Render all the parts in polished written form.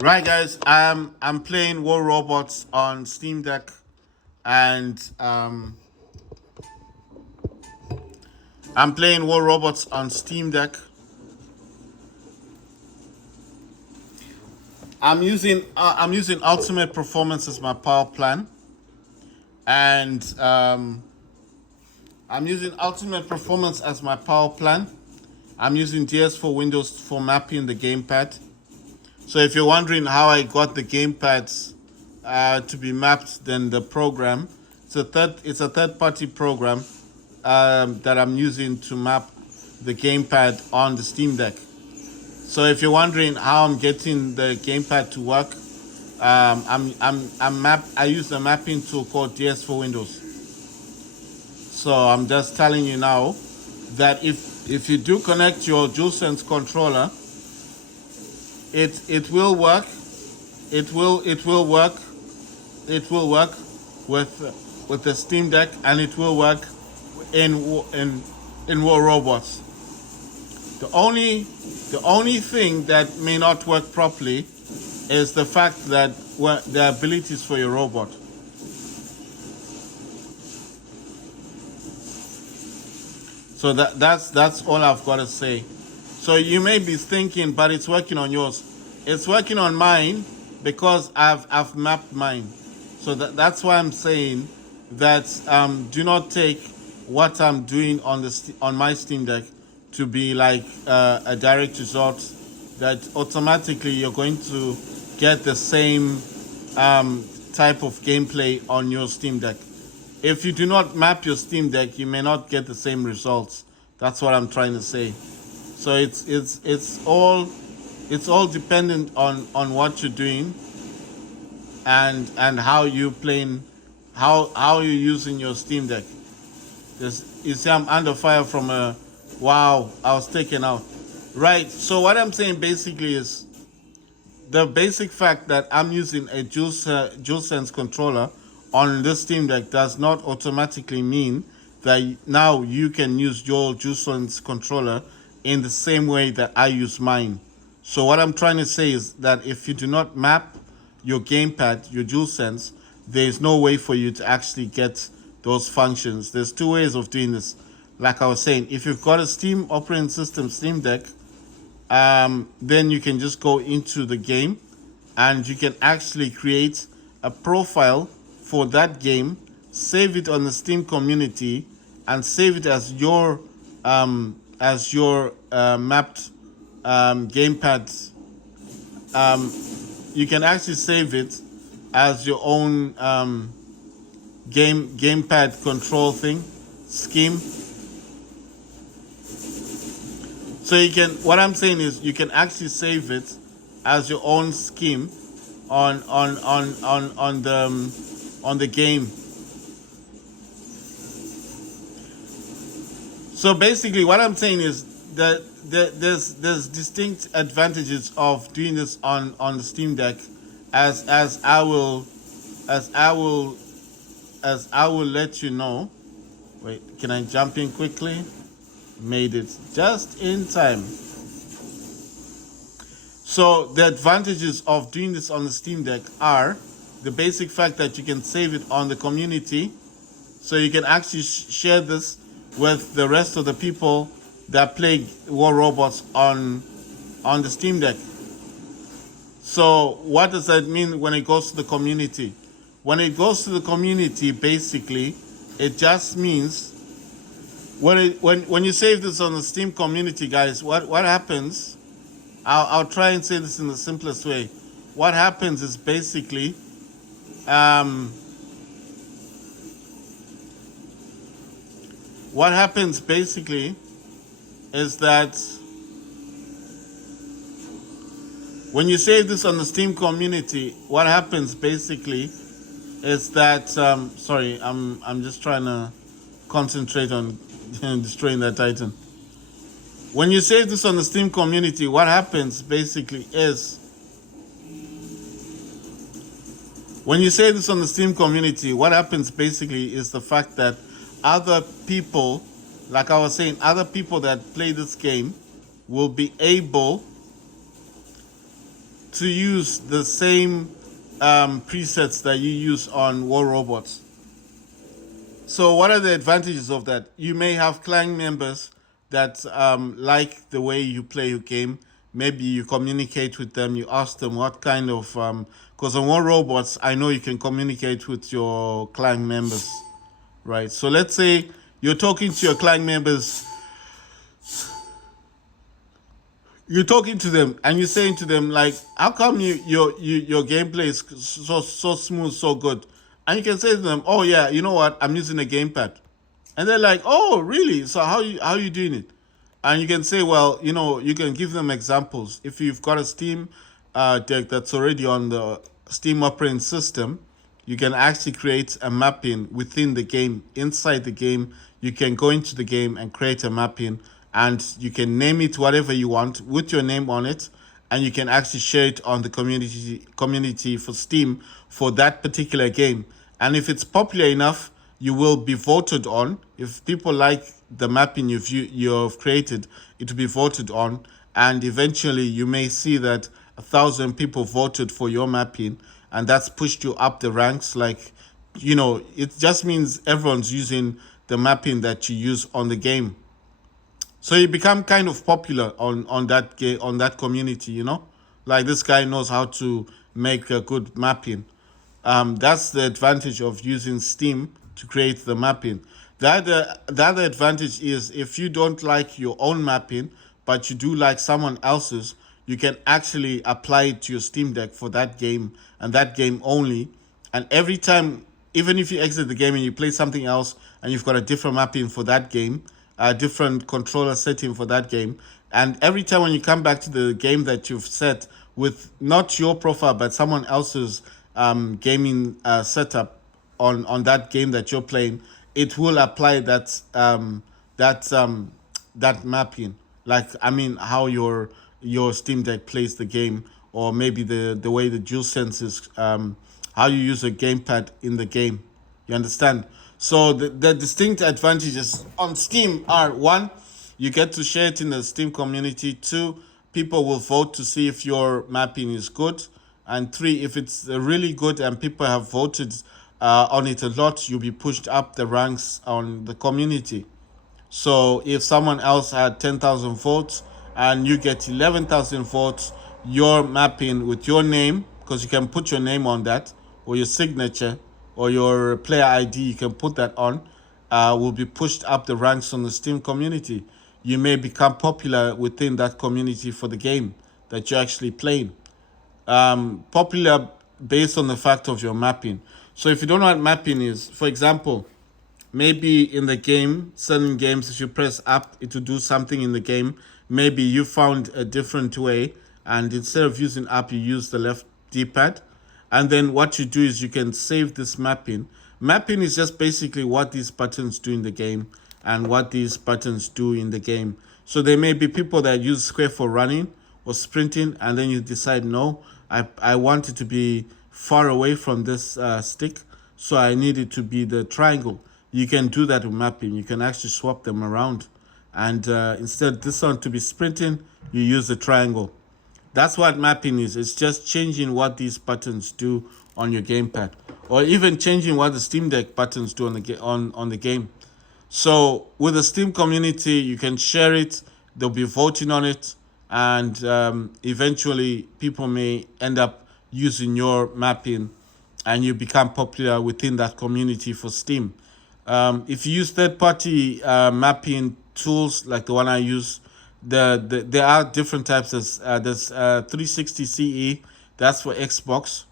Right, guys. I'm playing War Robots on Steam Deck, and I'm playing War Robots on Steam Deck. I'm using Ultimate Performance as my power plan, and I'm using Ultimate Performance as my power plan. I'm using DS for Windows for mapping the gamepad. So if you're wondering how I got the gamepads to be mapped, then the program it's a third party program that I'm using to map the gamepad on the Steam Deck. So if you're wondering how I'm getting the gamepad to work, I use a mapping tool called DS for Windows. So I'm just telling you now that if you do connect your DualSense controller, it will work. It will work. It will work with the Steam Deck, and it will work in War Robots. The only thing that may not work properly is the fact that the abilities for your robot. So that's all I've got to say. So you may be thinking, but it's working on yours. It's working on mine because I've mapped mine. So that's why I'm saying that do not take what I'm doing on my Steam Deck to be like a direct result that automatically you're going to get the same type of gameplay on your Steam Deck. If you do not map your Steam Deck, you may not get the same results. That's what I'm trying to say. So it's all dependent on what you're doing and how you playing, how you're using your Steam Deck. You see, I'm under fire from a wow. I was taken out. Right. So what I'm saying basically is the basic fact that I'm using a DualSense controller on this Steam Deck does not automatically mean that now you can use your DualSense controller in the same way that I use mine. So what I'm trying to say is that if you do not map your gamepad, your DualSense, there is no way for you to actually get those functions. There's two ways of doing this. Like I was saying, if you've got a Steam operating system Steam Deck, then you can just go into the game and you can actually create a profile for that game, save it on the Steam community, and save it as your mapped gamepad. You can actually save it as your own gamepad control thing scheme. So you can. What I'm saying is, you can actually save it as your own scheme on the game. So basically, what I'm saying is that there's distinct advantages of doing this on the Steam Deck, as I will as I will as I will let you know. Wait, can I jump in quickly? Made it just in time. So the advantages of doing this on the Steam Deck are the basic fact that you can save it on the community, so you can actually share this with the rest of the people that play War Robots on the Steam Deck. So what does that mean when it goes to the community? When it goes to the community, basically, it just means when you save this on the Steam community, guys, what happens? I'll try and say this in the simplest way. What happens is basically, what happens basically is that when you save this on the Steam community, what happens basically is that sorry, I'm just trying to concentrate on destroying that Titan. When you save this on the Steam community, what happens basically is when you save this on the Steam community, what happens basically is the fact that other people, like I was saying, other people that play this game will be able to use the same presets that you use on War Robots. So what are the advantages of that? You may have client members that like the way you play your game. Maybe you communicate with them. You ask them what kind of because on War Robots, I know you can communicate with your client members, right? So let's say you're talking to your client members, you're talking to them, and you're saying to them like, "How come your gameplay is so smooth, so good?" And you can say to them, "Oh yeah, you know what? I'm using a gamepad." And they're like, "Oh, really? So how you doing it?" And you can say, well, you can give them examples. If you've got a Steam deck that's already on the Steam operating system, you can actually create a mapping within the game. Inside the game, you can go into the game and create a mapping, and you can name it whatever you want with your name on it, and you can actually share it on the community for Steam for that particular game. And if it's popular enough, you will be voted on. If people like the mapping you've created, it will be voted on, and eventually you may see that 1,000 people voted for your mapping, and that's pushed you up the ranks. Like, it just means everyone's using the mapping that you use on the game. So you become kind of popular on that community. Like, this guy knows how to make a good mapping. That's the advantage of using Steam to create the mapping. The other advantage is, if you don't like your own mapping, but you do like someone else's, you can actually apply it to your Steam Deck for that game and that game only. And every time, even if you exit the game and you play something else and you've got a different mapping for that game, a different controller setting for that game, and every time when you come back to the game that you've set with not your profile but someone else's gaming setup on that game that you're playing, it will apply that mapping. Like, I mean, how your Steam Deck plays the game, or maybe the way the DualSense is, how you use a gamepad in the game. You understand? So the distinct advantages on Steam are: one, you get to share it in the Steam community; two, people will vote to see if your mapping is good; and three, if it's really good and people have voted on it a lot, you'll be pushed up the ranks on the community. So if someone else had 10,000 votes and you get 11,000 votes, your mapping with your name, because you can put your name on that, or your signature, or your player ID, you can put that on, will be pushed up the ranks on the Steam community. You may become popular within that community for the game that you're actually playing. Popular based on the fact of your mapping. So if you don't know what mapping is, for example, maybe in the game, certain games, if you press up, it will do something in the game. Maybe you found a different way, and instead of using up, you use the left D-pad. And then what you do is you can save this mapping. Mapping is just basically what these buttons do in the game and what these buttons do in the game. So there may be people that use square for running or sprinting, and then you decide, no, I want it to be far away from this stick, so I need it to be the triangle. You can do that with mapping. You can actually swap them around, and instead this one to be sprinting, you use the triangle. That's what mapping is. It's just changing what these buttons do on your gamepad, or even changing what the Steam Deck buttons do on the game. So with the Steam community, you can share it. They'll be voting on it, and eventually people may end up using your mapping, and you become popular within that community for Steam. If you use third-party mapping tools like the one I use, there are different types. There's 360 CE, that's for Xbox.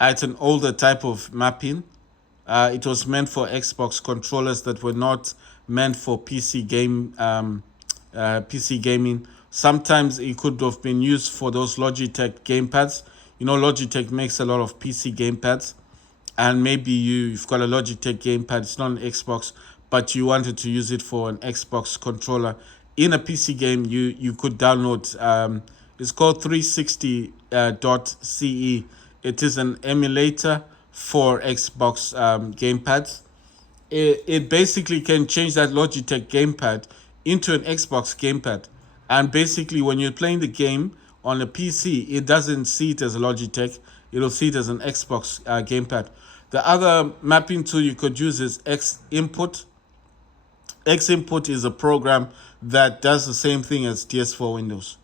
It's an older type of mapping. It was meant for Xbox controllers that were not meant for PC gaming. Sometimes it could have been used for those Logitech gamepads. Logitech makes a lot of PC gamepads, and maybe you've got a Logitech gamepad. It's not an Xbox, but you wanted to use it for an Xbox controller in a PC game. You could download. It's called 360.ce. It is an emulator for Xbox gamepads. It basically can change that Logitech gamepad into an Xbox gamepad. And basically, when you're playing the game on a PC, it doesn't see it as a Logitech. It'll see it as an Xbox gamepad. The other mapping tool you could use is Xinput. Xinput is a program that does the same thing as DS4 Windows.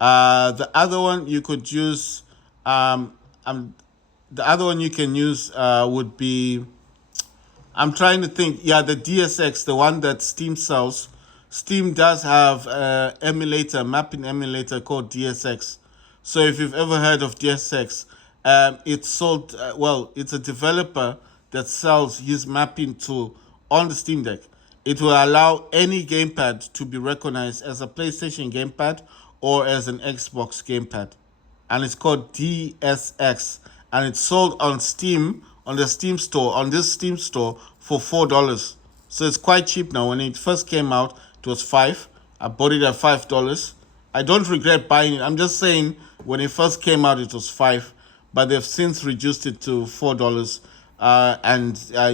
The other one you could use, the other one you can use would be, I'm trying to think. Yeah, the DSX, the one that Steam sells. Steam does have a emulator, mapping emulator called DSX. So if you've ever heard of DSX, it's sold. It's a developer that sells his mapping tool on the Steam Deck. It will allow any gamepad to be recognized as a PlayStation gamepad or as an Xbox gamepad, and it's called DSX, and it's sold on Steam, on the Steam store, on this Steam store for $4. So it's quite cheap now. When it first came out, it was $5. I bought it at $5. I don't regret buying it. I'm just saying when it first came out, it was $5, but they've since reduced it to $4.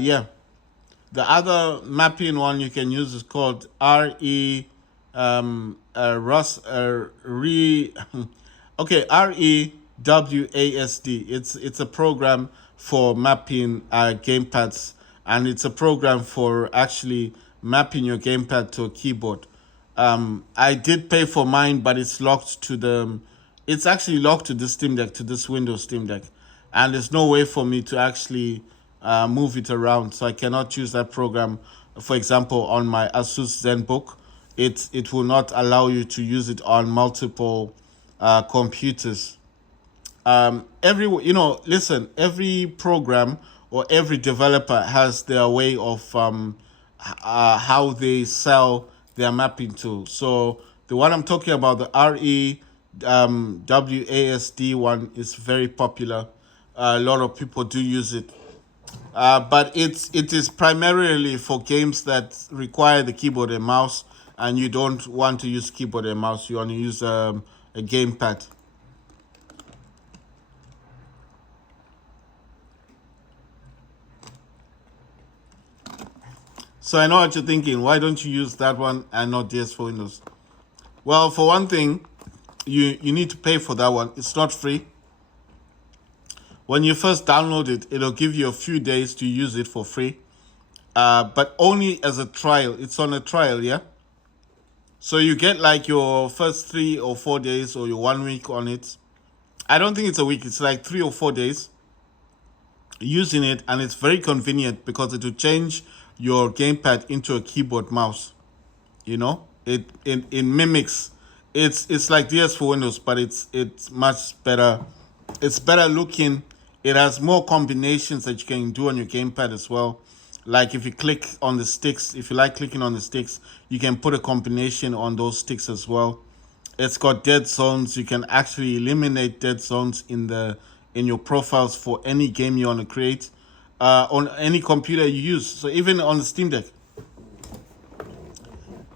Yeah, the other mapping one you can use is called RE Rus re REWASD. It's a program for mapping gamepads, and it's a program for actually mapping your gamepad to a keyboard. I did pay for mine, but it's locked to the. It's actually locked to this Steam Deck, to this Windows Steam Deck, and there's no way for me to actually move it around. So I cannot use that program. For example, on my Asus ZenBook, it will not allow you to use it on multiple computers. Listen, every program or every developer has their way of how they sell their mapping tool. So the one I'm talking about, the WASD one, is very popular. A lot of people do use it. But it is primarily for games that require the keyboard and mouse, and you don't want to use keyboard and mouse. You want to use a gamepad. So I know what you're thinking. Why don't you use that one and not DS4 Windows? Well, for one thing, you need to pay for that one. It's not free. When you first download it, it'll give you a few days to use it for free, but only as a trial. It's on a trial, yeah? So you get like your first 3 or 4 days or your 1 week on it. I don't think it's a week. It's like 3 or 4 days using it, and it's very convenient because it will change your gamepad into a keyboard mouse. You know, it mimics. It's like DS4 Windows, but it's much better. It's better looking. It has more combinations that you can do on your gamepad as well. Like if you click on the sticks, if you like clicking on the sticks, you can put a combination on those sticks as well. It's got dead zones. You can actually eliminate dead zones in your profiles for any game you want to create on any computer you use. So even on the Steam Deck.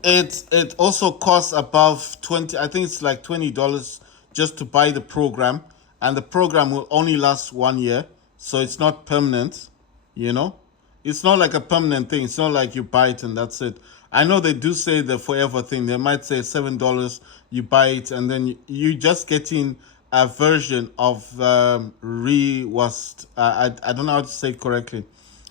It also costs above 20. I think it's like $20 just to buy the program, and the program will only last 1 year, so it's not permanent. You know, it's not like a permanent thing. It's not like you buy it and that's it. I know they do say the forever thing. They might say $7, you buy it, and then you just getting a version of I don't know how to say it correctly,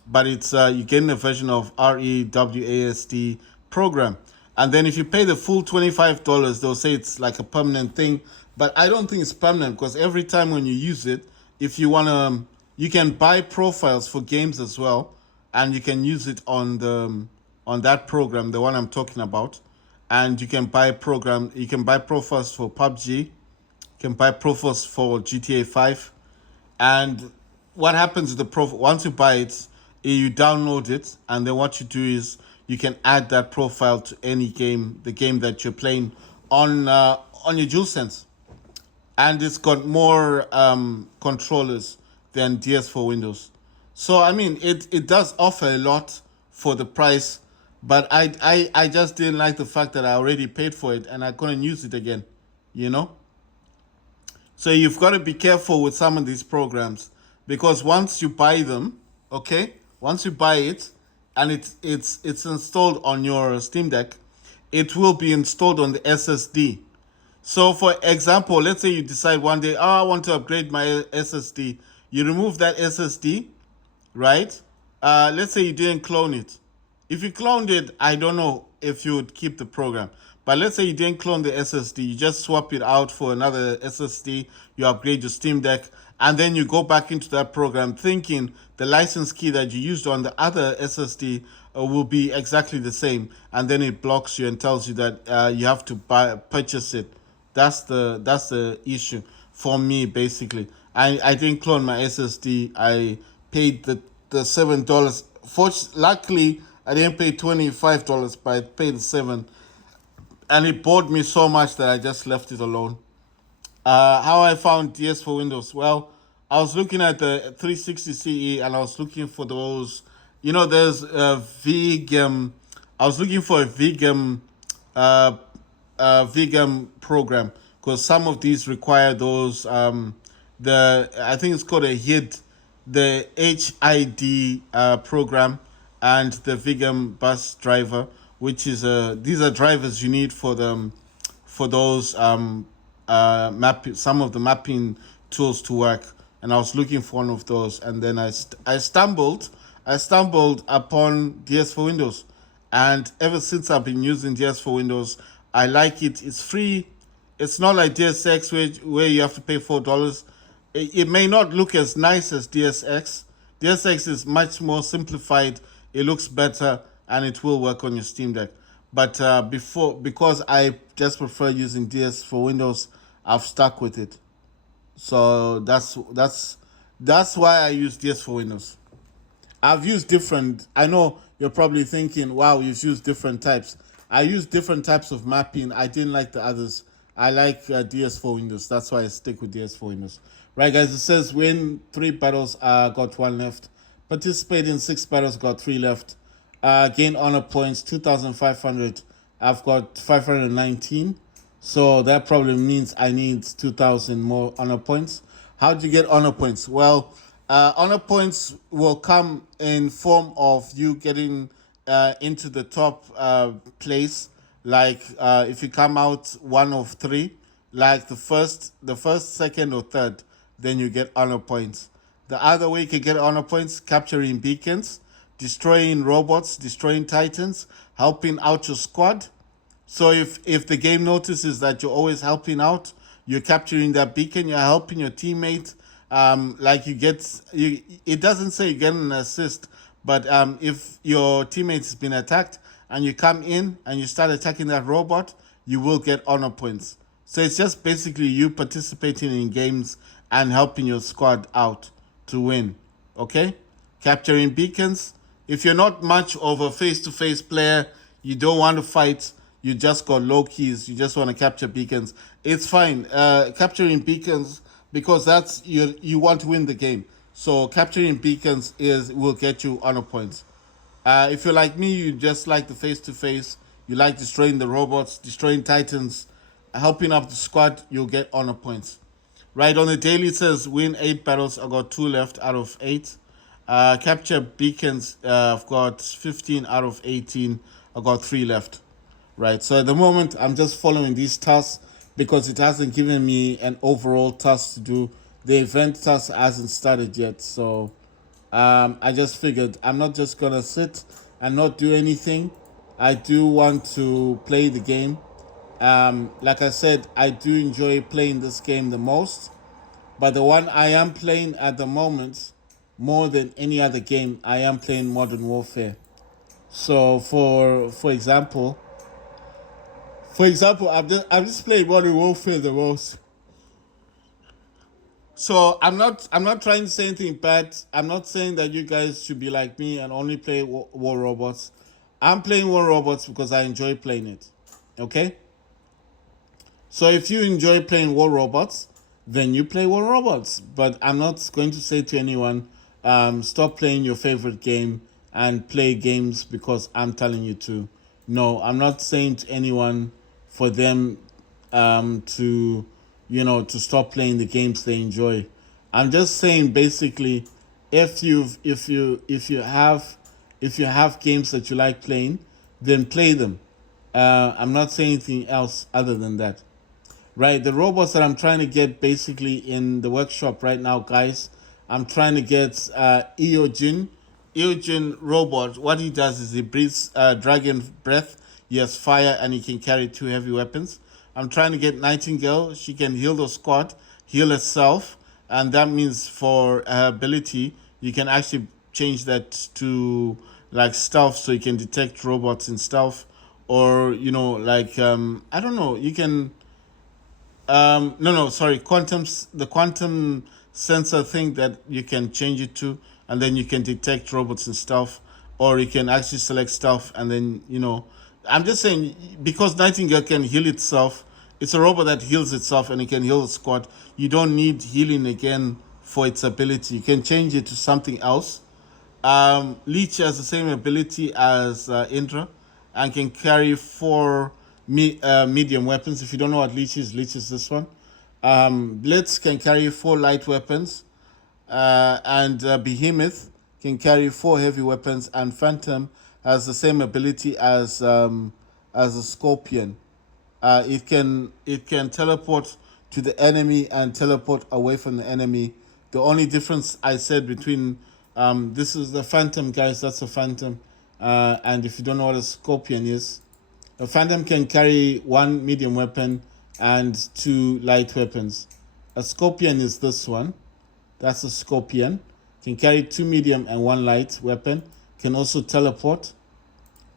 but it's you're getting a version of REWASD program. And then if you pay the full $25, they'll say it's like a permanent thing. But I don't think it's permanent, because every time when you use it, if you want to, you can buy profiles for games as well, and you can use it on that program, the one I'm talking about. And you can buy profiles for PUBG, you can buy profiles for GTA 5. And what happens with the profile, once you buy it, you download it, and then what you do is you can add that profile to any game, the game that you're playing on your DualSense. And it's got more controllers than DS4 Windows. So I mean, it does offer a lot for the price, but I just didn't like the fact that I already paid for it and I couldn't use it again, you know? So you've got to be careful with some of these programs, because once you buy them, okay, once you buy it and it's installed on your Steam Deck, it will be installed on the SSD. So, for example, let's say you decide one day, oh, I want to upgrade my SSD. You remove that SSD, right? Let's say you didn't clone it. If you cloned it, I don't know if you would keep the program. But let's say you didn't clone the SSD, you just swap it out for another SSD, you upgrade your Steam Deck, and then you go back into that program thinking the license key that you used on the other SSD will be exactly the same, and then it blocks you and tells you that you have to purchase it. That's the issue for me basically. I didn't clone my SSD. I paid the $7. Luckily, I didn't pay $25, but I paid the seven, and it bored me so much that I just left it alone. How I found DS for Windows? Well, I was looking at the 360 CE, and I was looking for those. There's a VGAM. I was looking for a VGAM, uh, VGAM program because some of these require those. I think it's called a HID, the HID program, and the VGAM bus driver, which is these are drivers you need for those some of the mapping tools to work. And I was looking for one of those, and then I stumbled upon DS for Windows, and ever since I've been using DS for Windows, I like it. It's free. It's not like DSX where you have to pay $4. It may not look as nice as DSX. DSX is much more simplified. It looks better, and it will work on your Steam Deck. But because I just prefer using DS for Windows, I've stuck with it. So that's why I use DS for Windows. I've used different. I know you're probably thinking, "Wow, you've used different types." I use different types of mapping. I didn't like the others. I like DS4 Windows. That's why I stick with DS4 Windows. Right, guys. It says win 3 battles, got 1 left. Participate in 6 battles, got 3 left. Gain honor points 2,500. I've got 519. So that probably means I need 2,000 more honor points. How do you get honor points? Well, honor points will come in form of you getting into the top place. Like if you come out one of three, like the first, second, or third, then you get honor points. The other way you can get honor points: capturing beacons, destroying robots, destroying titans, helping out your squad. So if the game notices that you're always helping out, you're capturing that beacon, you're helping your teammate. Like it doesn't say you get an assist, but if your teammate has been attacked and you come in and you start attacking that robot, you will get honor points. So it's just basically you participating in games and helping your squad out to win. Okay? Capturing beacons. If you're not much of a face-to-face player, you don't want to fight, you just got low keys, you just want to capture beacons, it's fine. Capturing beacons, because that's you want to win the game. So capturing beacons will get you honor points. If you're like me, you just like the face-to-face, you like destroying the robots, destroying titans, helping up the squad, you'll get honor points. Right, on the daily it says win 8 battles. I got 2 left out of 8. Capture beacons. I've got 15 out of 18. I got 3 left. Right. So at the moment, I'm just following these tasks because it hasn't given me an overall task to do. The event task hasn't started yet, so I just figured I'm not just gonna sit and not do anything. I do want to play the game. Like I said, I do enjoy playing this game the most, but the one I am playing at the moment, more than any other game, I am playing Modern Warfare. So for example, I'm just playing Modern Warfare the most. So I'm not trying to say anything bad. I'm not saying that you guys should be like me and only play War Robots. I'm playing War Robots because I enjoy playing it. Okay? So if you enjoy playing War Robots, then you play War Robots. But I'm not going to say to anyone, stop playing your favorite game and play games because I'm telling you to. No, I'm not saying to anyone for them to stop playing the games they enjoy. I'm just saying basically, if you have games that you like playing, then play them. I'm not saying anything else other than that. right? The robots that I'm trying to get basically in the workshop right now, guys. I'm trying to get Eojin. Eojin robot. What he does is he breathes dragon breath. He has fire and he can carry 2 heavy weapons. I'm trying to get Nightingale. She can heal the squad, heal herself, and that means for her ability, you can actually change that to like stealth, so you can detect robots in stealth, or like I don't know, you can no, sorry, the quantum sensor thing that you can change it to, and then you can detect robots and stuff, or you can actually select stuff, and then I'm just saying because Nightingale can heal itself. It's a robot that heals itself, and it can heal the squad. You don't need healing again for its ability. You can change it to something else. Leech has the same ability as Indra and can carry 4 medium weapons. If you don't know what Leech is this one. Blitz can carry 4 light weapons, and Behemoth can carry 4 heavy weapons, and Phantom has the same ability as a Scorpion. It can teleport to the enemy and teleport away from the enemy. The only difference I said between this is the Phantom, guys. That's a Phantom. And if you don't know what a Scorpion is, a Phantom can carry 1 medium weapon and 2 light weapons. A Scorpion is this one. That's a Scorpion. Can carry 2 medium and 1 light weapon. Can also teleport.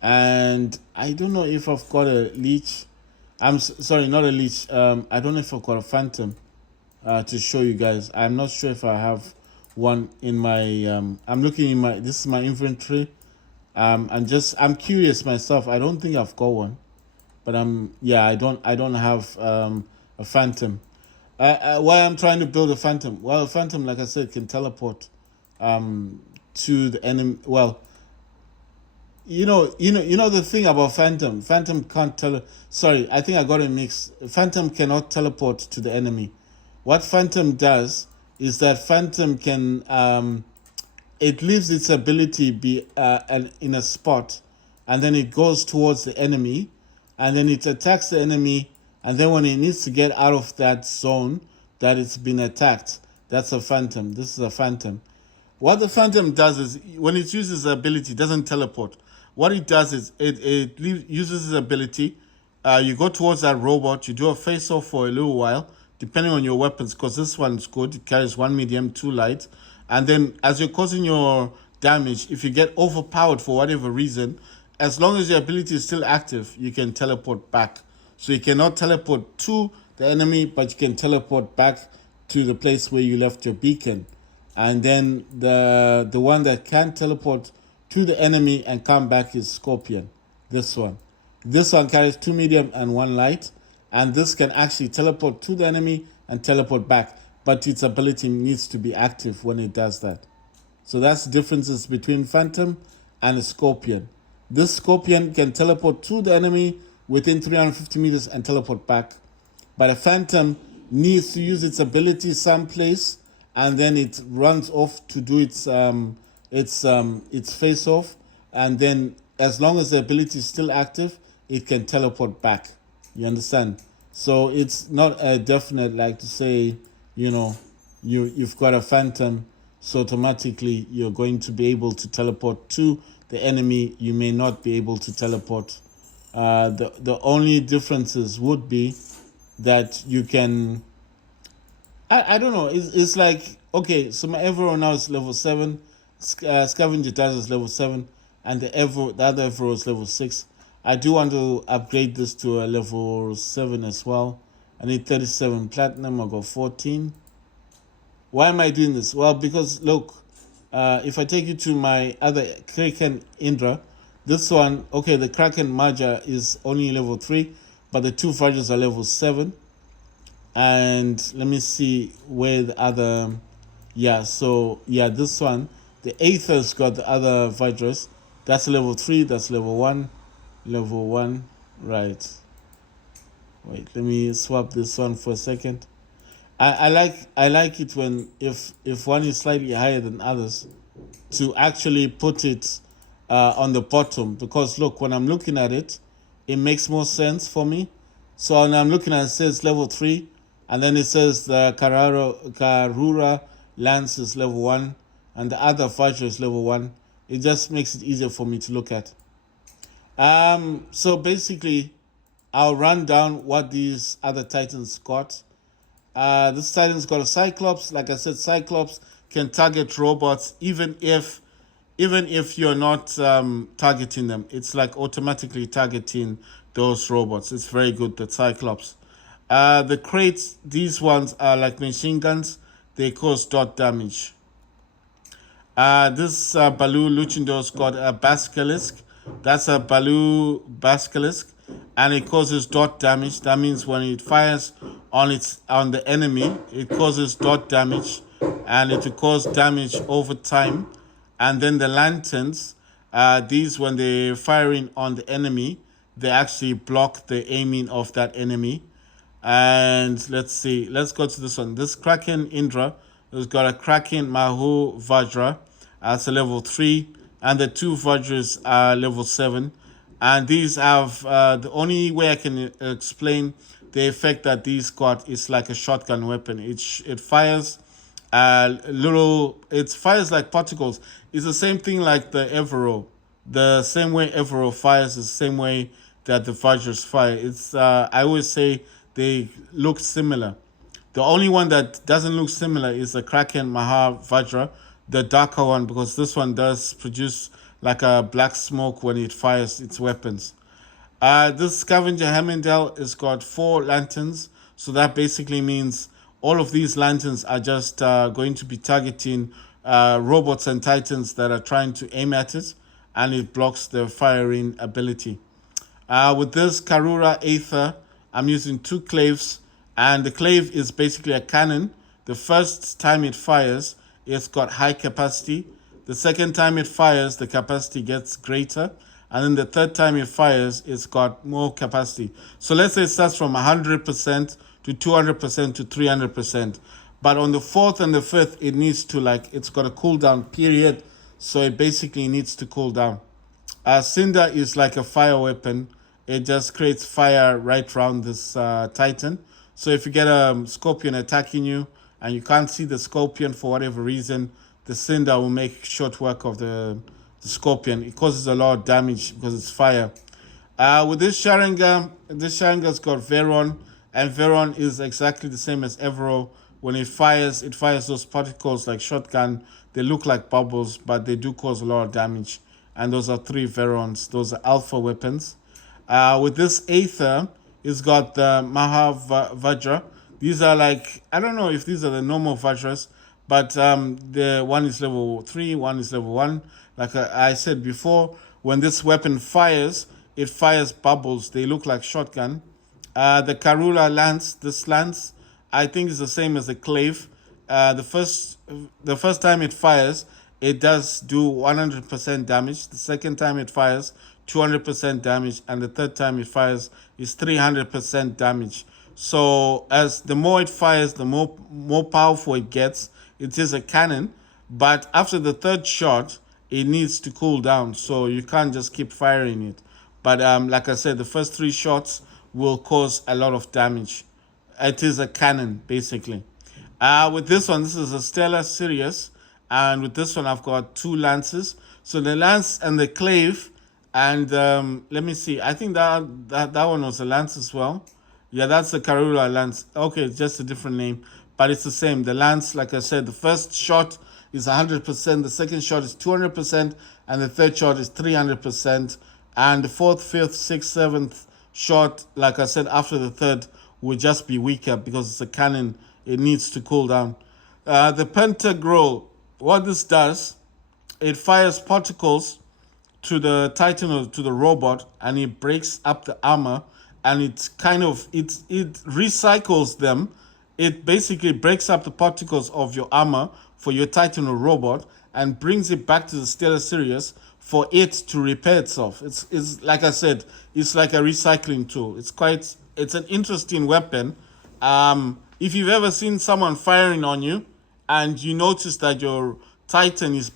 And I don't know if I've got a Leech. Sorry, not a Leech. I don't know if I've got a Phantom to show you guys. I'm not sure if I have one in my. I'm looking in my. This is my inventory. I'm curious myself. I don't think I've got one, but I don't have a Phantom. Why I'm trying to build a Phantom? Well, a Phantom, like I said, can teleport to the enemy. Well, the thing about Phantom. Phantom can't Sorry, I think I got it mixed. Phantom cannot teleport to the enemy. What Phantom does is that Phantom can it leaves its ability be in a spot, and then it goes towards the enemy, and then it attacks the enemy, and then when it needs to get out of that zone that it's been attacked, that's a Phantom. This is a Phantom. What the Phantom does is when it uses the ability, it doesn't teleport. What it does is it uses its ability. You go towards that robot, you do a face off for a little while, depending on your weapons, because this one's good. It carries 1 medium, 2 light. And then as you're causing your damage, if you get overpowered for whatever reason, as long as your ability is still active, you can teleport back. So you cannot teleport to the enemy, but you can teleport back to the place where you left your beacon. And then the one that can teleport to the enemy and come back is Scorpion. This one. This one carries 2 medium and 1 light. And this can actually teleport to the enemy and teleport back. But its ability needs to be active when it does that. So that's the differences between Phantom and a Scorpion. This Scorpion can teleport to the enemy within 350 meters and teleport back. But a Phantom needs to use its ability someplace, and then it runs off to do its face off, and then as long as the ability is still active, it can teleport back. You understand? So it's not a definite, like to say, you've got a Phantom, so automatically you're going to be able to teleport to the enemy. You may not be able to teleport. The only differences would be that you can. I don't know. It's like, okay, so my Evero now is level 7, Scavenger Dash is level 7, and the other Evero is level 6. I do want to upgrade this to a level 7 as well. I need 37 platinum. I got 14. Why am I doing this? Well, because look, if I take you to my other Kraken Indra, this one, okay, the Kraken Maja is only level 3, but the 2 Fudges are level 7. And let me see where the other, this one, the Aether's got the other Vajras. That's level 3, that's level 1, right. Wait, let me swap this one for a second. I like it when if one is slightly higher than others, to actually put it on the bottom, because look, when I'm looking at it, it makes more sense for me. So and I'm looking at it says level 3, and then it says the Karura Lance is level 1, and the other Vajra is level 1. It just makes it easier for me to look at. So basically, I'll run down what these other Titans got. This Titan's got a Cyclops. Like I said, Cyclops can target robots even if you're not targeting them. It's like automatically targeting those robots. It's very good, the Cyclops. The crates, these ones are like machine guns. They cause dot damage. This Baloo Luchindor's got a Basilisk. That's a Baloo Basilisk, and it causes dot damage. That means when it fires on the enemy, it causes dot damage, and it will cause damage over time. And then the lanterns, these when they're firing on the enemy, they actually block the aiming of that enemy. And let's see, let's go to this one. This Kraken Indra has got a Kraken Mahu Vajra. That's a level 3. And the two Vajras are level 7. And these have, the only way I can explain the effect that these got is like a shotgun weapon. It fires it fires like particles. It's the same thing like the Evero. The same way Evero fires is the same way that the Vajras fire. It's I always say they look similar. The only one that doesn't look similar is the Kraken Maha Vajra, the darker one, because this one does produce like a black smoke when it fires its weapons. This scavenger Hemmendale has got 4 lanterns, so that basically means all of these lanterns are just going to be targeting robots and titans that are trying to aim at it, and it blocks the firing ability. With this Karura Aether, I'm using 2 claves, and the clave is basically a cannon. The first time it fires, it's got high capacity. The second time it fires, the capacity gets greater. And then the third time it fires, it's got more capacity. So let's say it starts from 100% to 200% to 300%. But on the fourth and the fifth, it needs to it's got a cooldown period. So it basically needs to cool down. Cinder is like a fire weapon. It just creates fire right around this Titan. So if you get a Scorpion attacking you and you can't see the Scorpion for whatever reason, the Cinder will make short work of the Scorpion. It causes a lot of damage because it's fire. With this Sharingan's got Veron, and Veron is exactly the same as Evero. When it fires those particles like shotgun. They look like bubbles, but they do cause a lot of damage. And those are 3 Verons. Those are alpha weapons. With this Aether, it's got the Mahavajra. These are like, I don't know if these are the normal Vajras, but the one is level 3, one is level 1. Like I said before, when this weapon fires, it fires bubbles. They look like shotgun. The Karula Lance, this lance, I think is the same as the clave. The first time it fires, it does do 100% damage. The second time it fires, 200% damage, and the third time it fires is 300% damage. So as the more it fires, the more powerful it gets. It is a cannon, but after the third shot, it needs to cool down. So you can't just keep firing it. But like I said, the first 3 shots will cause a lot of damage. It is a cannon, basically. With this one, this is a Stellar Sirius. And with this one, I've got 2 lances. So the lance and the clave. And let me see. I think that one was a lance as well. Yeah, that's the Karula lance. Okay, it's just a different name. But it's the same. The lance, like I said, the first shot is 100%. The second shot is 200%. And the third shot is 300%. And the 4th, 5th, 6th, 7th shot, like I said, after the third, will just be weaker because it's a cannon. It needs to cool down. The Pentagrol, what this does, it fires particles to the Titan or to the robot, and it breaks up the armor, and it recycles them. It basically breaks up the particles of your armor for your Titan or robot and brings it back to the Stellar Sirius for it to repair itself. It's like I said, it's like a recycling tool. It's an interesting weapon. If you've ever seen someone firing on you and you notice that your Titan is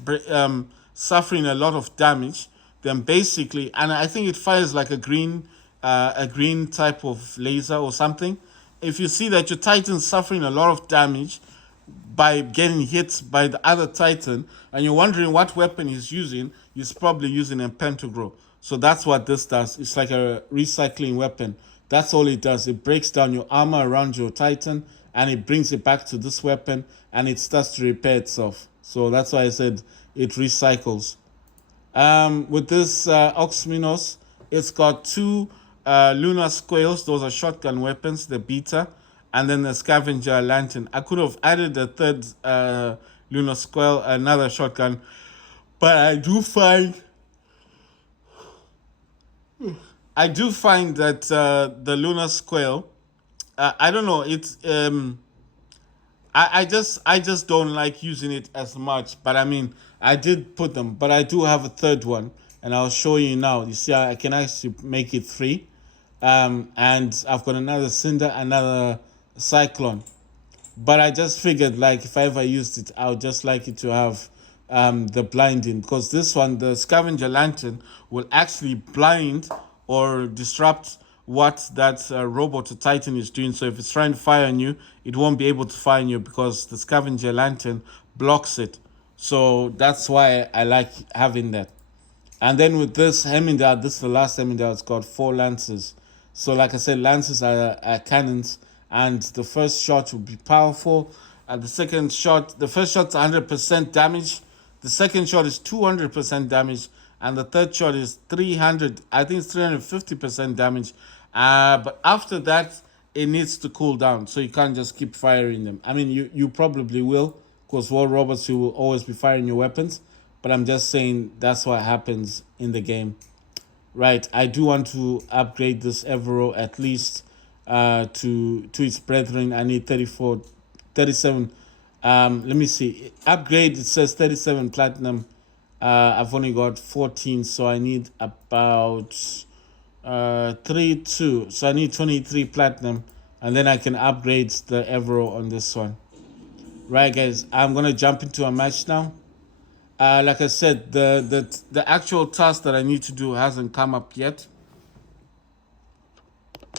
suffering a lot of damage, then basically, and I think it fires like a green a green type of laser or something. If you see that your Titan's suffering a lot of damage by getting hit by the other Titan, and you're wondering what weapon he's using, he's probably using a Pentagrow. So that's what this does. It's like a recycling weapon. That's all it does. It breaks down your armor around your Titan and it brings it back to this weapon and it starts to repair itself. So that's why I said it recycles. With this Oxminos, it's got two Lunar Squales. Those are shotgun weapons, the Beta, and then the Scavenger Lantern. I could have added a third Lunar Squale, another shotgun, but I do find that the Lunar Squale, I don't know, it's I just don't like using it as much. But I mean, I did put them, but I do have a third one, and I'll show you now. You see, I can actually make it three, and I've got another Cinder, another Cyclone. But I just figured, like, if I ever used it, I would just like it to have the blinding, because this one, the Scavenger Lantern, will actually blind or disrupt what that robot or Titan is doing. So if it's trying to fire on you, it won't be able to fire on you because the Scavenger Lantern blocks it. So that's why I like having that. And then with this Hemindar, this is the last Hemindar, it's got 4 lances. So like I said, lances are cannons, and the first shot will be powerful. And the first shot's 100% damage. The second shot is 200% damage. And the third shot is 300, I think it's 350% damage. But after that, it needs to cool down. So you can't just keep firing them. I mean, you probably will, because war robots, you will always be firing your weapons. But I'm just saying that's what happens in the game. Right, I do want to upgrade this Evero at least to its brethren. I need 34, 37. Let me see. Upgrade, it says 37 platinum. I've only got 14, so I need about 2. So I need 23 platinum, and then I can upgrade the Evero on this one. Right, guys, I'm gonna jump into a match now. Like I said, the actual task that I need to do hasn't come up yet.